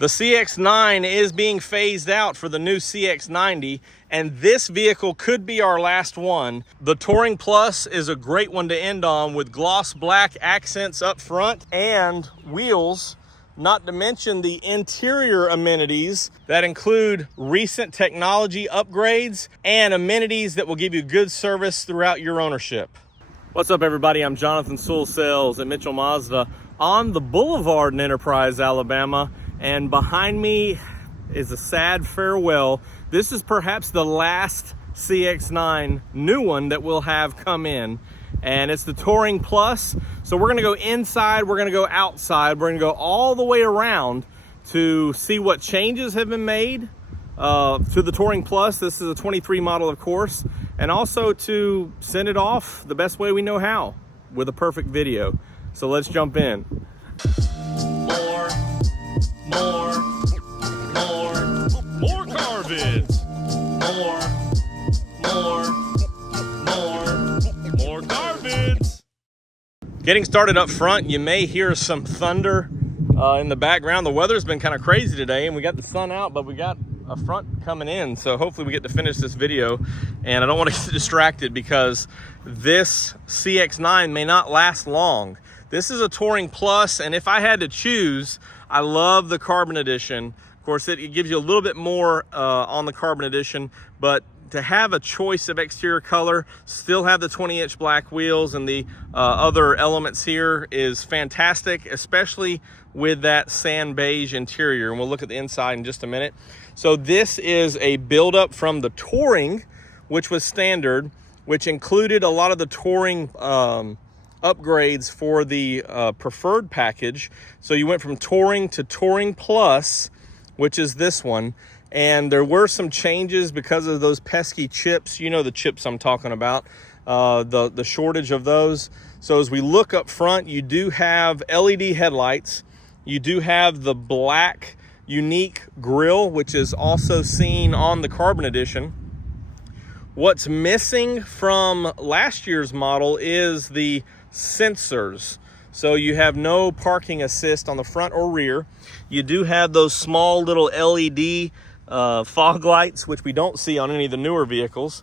The CX-9 is being phased out for the new CX-90, and this vehicle could be our last one. The Touring Plus is a great one to end on with gloss black accents up front and wheels, not to mention the interior amenities that include recent technology upgrades and amenities that will give you good service throughout your ownership. What's up, everybody? I'm Jonathan Sewell Sales at Mitchell Mazda on the Boulevard in Enterprise, Alabama. And behind me is a sad farewell. This is perhaps the last CX-9 new one that we'll have come in. And it's the Touring Plus. So we're gonna go inside, we're gonna go outside, we're gonna go all the way around to see what changes have been made to the Touring Plus. This is a 23 model, of course. And also to send it off the best way we know how, with a perfect video. So let's jump in. More car vids. More car vids. Getting started up front, you may hear some thunder in the background. The weather's been kind of crazy today, and we got the sun out, but we got a front coming in. So hopefully we get to finish this video, and I don't want to get distracted because this CX-9 may not last long. This is a Touring Plus, and if I had to choose, I love the Carbon Edition. Of course, it gives you a little bit more on the Carbon Edition, but to have a choice of exterior color, still have the 20-inch black wheels and the other elements here is fantastic, especially with that sand beige interior. And we'll look at the inside in just a minute. So this is a buildup from the Touring, which was standard, which included a lot of the Touring upgrades for the preferred package. So you went from Touring to Touring Plus, which is this one. And there were some changes because of those pesky chips. You know the chips I'm talking about, the shortage of those. So as we look up front, you do have LED headlights. You do have the black unique grille, which is also seen on the Carbon Edition. What's missing from last year's model is the sensors. So you have no parking assist on the front or rear. You do have those small little LED fog lights, which we don't see on any of the newer vehicles,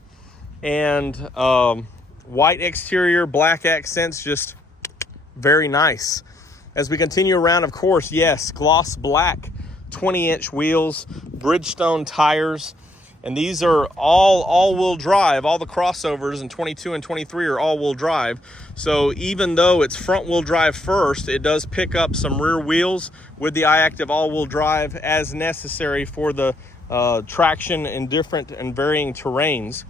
and white exterior, black accents, just very nice. As we continue around, of course, yes, gloss black 20-inch wheels, Bridgestone tires, and these are all-wheel drive. All the crossovers in 22 and 23 are all-wheel drive. So even though it's front-wheel drive first, it does pick up some rear wheels with the iActive all-wheel drive as necessary for the traction in different and varying terrains.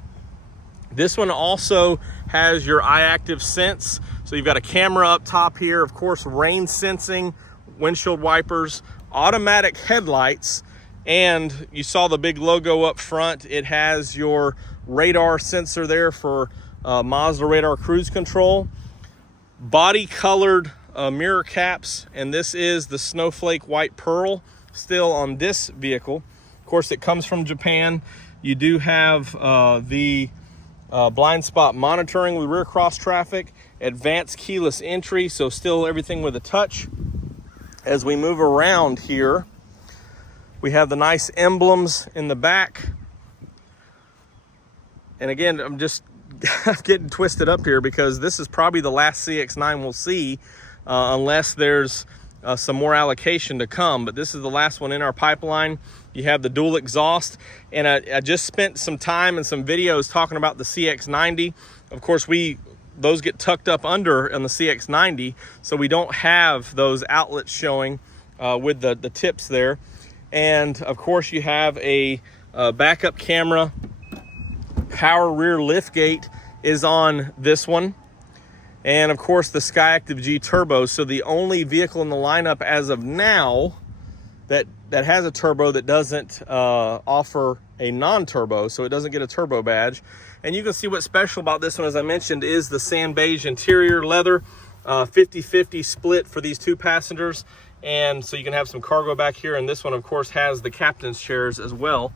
This one also has your iActive Sense. So you've got a camera up top here, of course, rain sensing, windshield wipers, automatic headlights, and you saw the big logo up front. It has your radar sensor there for Mazda radar cruise control. Body colored mirror caps, and this is the snowflake white pearl still on this vehicle. Of course, it comes from Japan. You do have the blind spot monitoring with rear cross traffic, advanced keyless entry, so still everything with a touch. As we move around here, we have the nice emblems in the back. And again, I'm just getting twisted up here because this is probably the last CX-9 we'll see unless there's some more allocation to come. But this is the last one in our pipeline. You have the dual exhaust. And I just spent some time and some videos talking about the CX-90. Of course, those get tucked up under on the CX-90, so we don't have those outlets showing with the tips there. And of course, you have a backup camera. Power rear lift gate is on this one. And of course, the SkyActiv G Turbo. So the only vehicle in the lineup as of now that has a turbo that doesn't offer a non-turbo, so it doesn't get a turbo badge. And you can see what's special about this one, as I mentioned, is the sand beige interior leather, 50-50 split for these two passengers. And so you can have some cargo back here. And this one, of course, has the captain's chairs as well,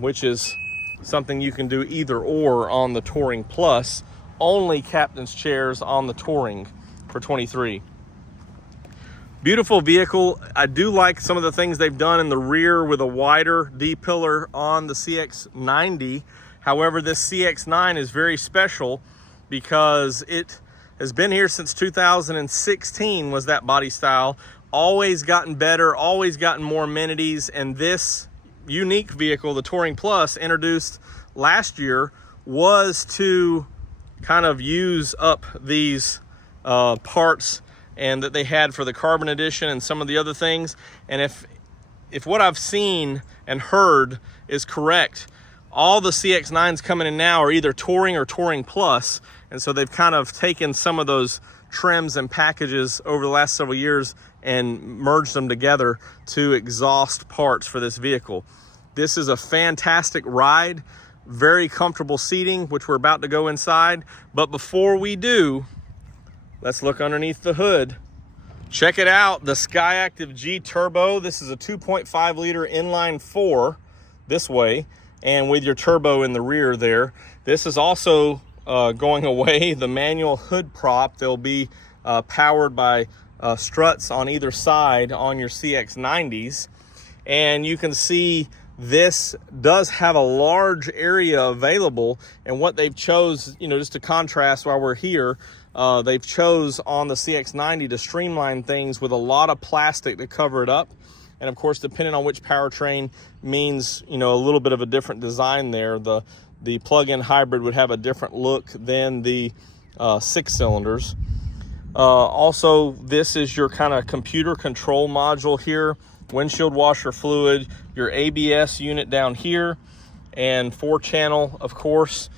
which is something you can do either or on the Touring Plus. Only captain's chairs on the Touring for 23. Beautiful vehicle. I do like some of the things they've done in the rear with a wider D-pillar on the CX-90. However, this CX-9 is very special because it has been here since 2016 was that body style. Always gotten better, always gotten more amenities, and this unique vehicle, the Touring Plus, introduced last year, was to kind of use up these parts and that they had for the Carbon Edition and some of the other things. And if what I've seen and heard is correct, all the CX-9s coming in now are either Touring or Touring Plus. And so they've kind of taken some of those trims and packages over the last several years and merged them together to exhaust parts for this vehicle. This is a fantastic ride, very comfortable seating, which we're about to go inside. But before we do, let's look underneath the hood. Check it out, the Skyactiv G Turbo. This is a 2.5 liter inline 4 this way, and with your turbo in the rear there. This is also going away, the manual hood prop. They'll be powered by struts on either side on your CX-90s. And you can see this does have a large area available, and what they've chose, just to contrast while we're here, they've chose on the CX-90 to streamline things with a lot of plastic to cover it up. And of course, depending on which powertrain means, a little bit of a different design there. The plug-in hybrid would have a different look than the 6 cylinders. Also, this is your kind of computer control module here, windshield washer fluid, your ABS unit down here, and 4-channel, of course.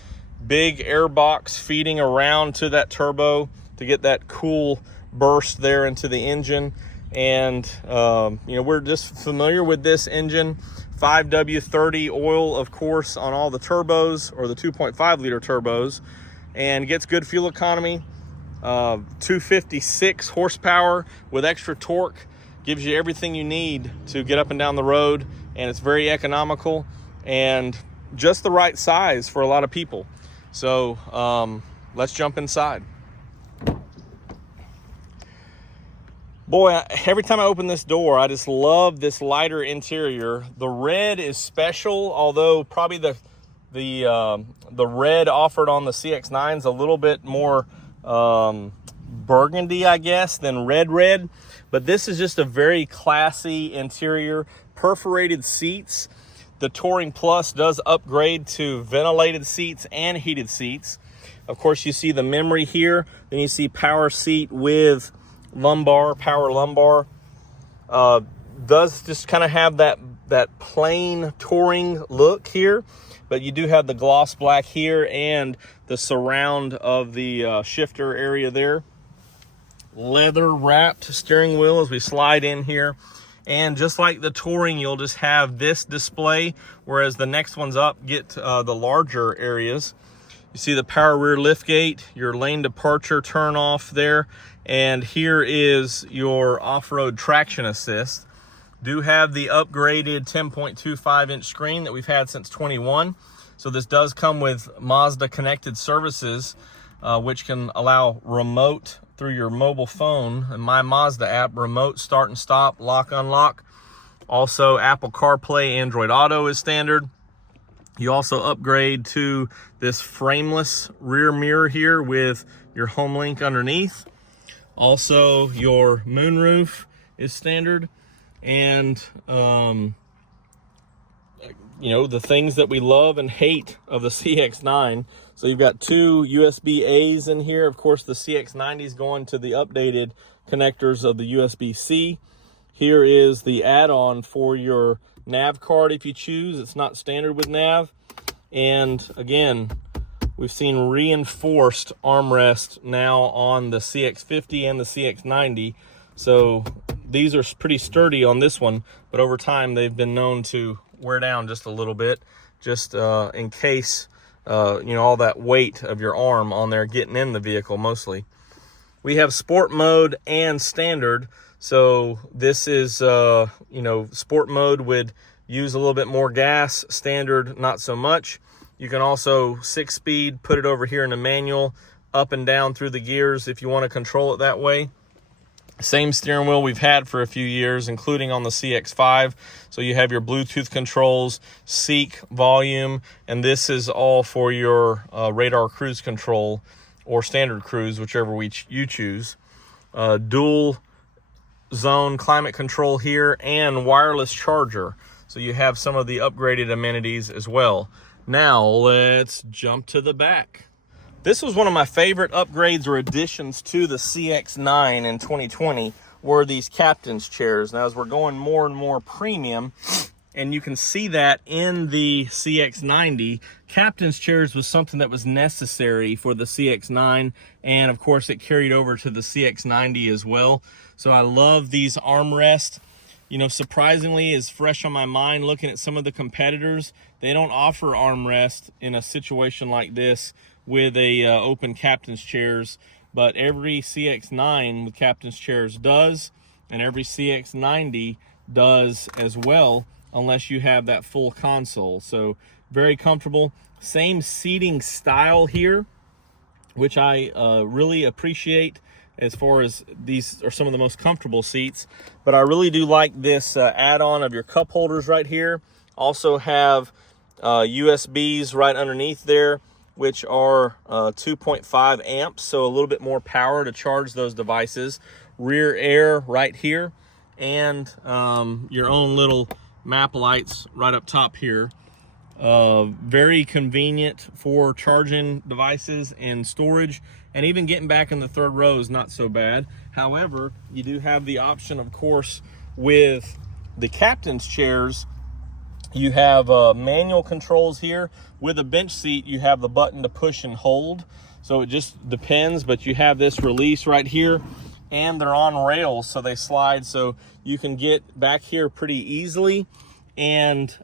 Big air box feeding around to that turbo to get that cool burst there into the engine. And we're just familiar with this engine. 5W30 oil, of course, on all the turbos, or the 2.5 liter turbos, and gets good fuel economy. 256 horsepower with extra torque, gives you everything you need to get up and down the road, and it's very economical and just the right size for a lot of people. So let's jump inside. Boy, every time I open this door, I just love this lighter interior. The red is special, although probably the red offered on the CX-9 is a little bit more burgundy, I guess, than red. But this is just a very classy interior. Perforated seats. The Touring Plus does upgrade to ventilated seats and heated seats. Of course, you see the memory here. Then you see power seat with lumbar, power lumbar. Does just kind of have that plain touring look here, but you do have the gloss black here and the surround of the shifter area there. Leather wrapped steering wheel as we slide in here. And just like the Touring, you'll just have this display, whereas the next ones up get the larger areas. You see the power rear liftgate, your lane departure turn off there, and here is your off-road traction assist. Do have the upgraded 10.25-inch screen that we've had since 21. So this does come with Mazda connected services, which can allow remote through your mobile phone and My Mazda app, remote start and stop, lock, unlock. Also, Apple CarPlay, Android Auto is standard. You also upgrade to this frameless rear mirror here with your home link underneath. Also, your moonroof is standard. And, the things that we love and hate of the CX-9. So you've got two USB-A's in here. Of course, the CX-90 is going to the updated connectors of the USB-C. Here is the add-on for your nav card if you choose. It's not standard with nav. And again, we've seen reinforced armrest now on the CX-50 and the CX-90. So these are pretty sturdy on this one, but over time they've been known to wear down just a little bit, just in case, all that weight of your arm on there getting in the vehicle mostly. We have sport mode and standard. So this is, sport mode would use a little bit more gas, standard not so much. You can also 6-speed, put it over here in the manual, up and down through the gears if you want to control it that way. Same steering wheel we've had for a few years, including on the CX-5. So you have your Bluetooth controls, seek, volume, and this is all for your radar cruise control or standard cruise, whichever you choose. Dual zone climate control here and wireless charger. So you have some of the upgraded amenities as well. Now let's jump to the back. This was one of my favorite upgrades or additions to the CX-9 in 2020 were these captain's chairs. Now, as we're going more and more premium, and you can see that in the CX-90, captain's chairs was something that was necessary for the CX-9, and of course it carried over to the CX-90 as well. So I love these armrests. You know, surprisingly, is fresh on my mind looking at some of the competitors. They don't offer armrest in a situation like this with a open captain's chairs, but every CX-9 with captain's chairs does, and every CX-90 does as well, unless you have that full console. So very comfortable. Same seating style here, which I really appreciate, as far as these are some of the most comfortable seats. But I really do like this add-on of your cup holders right here. Also have USBs right underneath there, which are 2.5 amps, so a little bit more power to charge those devices. Rear air right here, and your own little map lights right up top here. Very convenient for charging devices and storage, and even getting back in the third row is not so bad. However, you do have the option, of course, with the captain's chairs. You have manual controls here. With a bench seat, you have the button to push and hold. So it just depends, but you have this release right here, and they're on rails, so they slide, so you can get back here pretty easily. And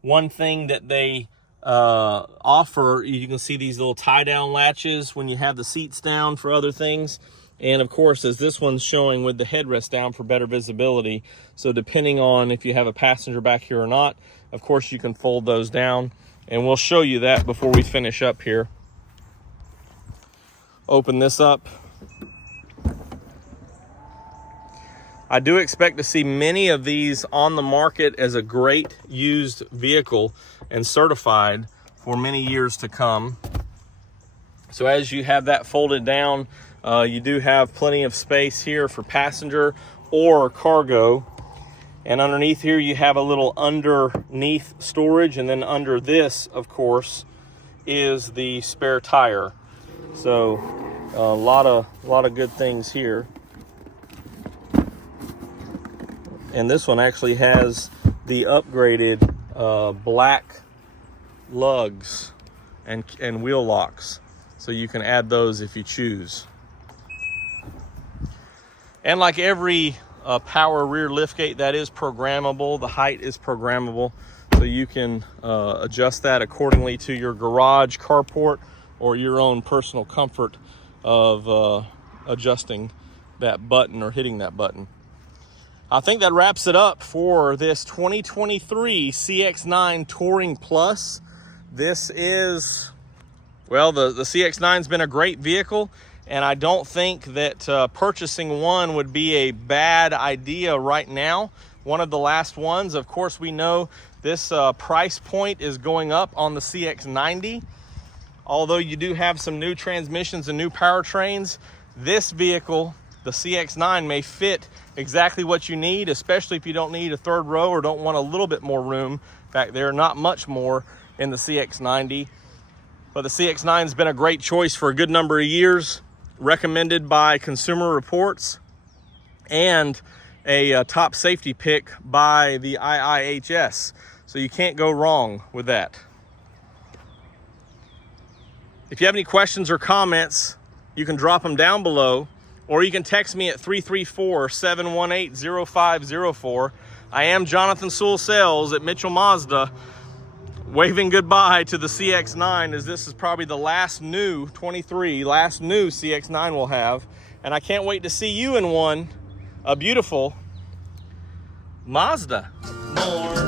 one thing that they offer, you can see these little tie-down latches when you have the seats down for other things. And of course, as this one's showing, with the headrest down for better visibility. So depending on if you have a passenger back here or not, of course you can fold those down. And we'll show you that before we finish up here. Open this up. I do expect to see many of these on the market as a great used vehicle and certified for many years to come. So as you have that folded down, you do have plenty of space here for passenger or cargo. And underneath here, you have a little underneath storage. And then under this, of course, is the spare tire. So a lot of good things here. And this one actually has the upgraded black lugs and wheel locks. So you can add those if you choose. And like every power rear liftgate, that is programmable. The height is programmable, so you can adjust that accordingly to your garage, carport, or your own personal comfort of adjusting that button or hitting that button. I think that wraps it up for this 2023 CX-9 Touring Plus. This is, well, the CX-9's been a great vehicle, and I don't think that purchasing one would be a bad idea right now. One of the last ones. Of course, we know this price point is going up on the CX-90. Although you do have some new transmissions and new powertrains, this vehicle, the CX-9, may fit exactly what you need, especially if you don't need a third row or don't want a little bit more room back there. Not much more in the CX-90. But the CX-9 has been a great choice for a good number of years, recommended by Consumer Reports, and a top safety pick by the IIHS. So you can't go wrong with that. If you have any questions or comments, you can drop them down below, or you can text me at 334-718-0504. I am Jonathan Sewell Sales at Mitchell Mazda, waving goodbye to the CX-9, as this is probably the last new 23, last new CX-9 we'll have. And I can't wait to see you in one, a beautiful Mazda. More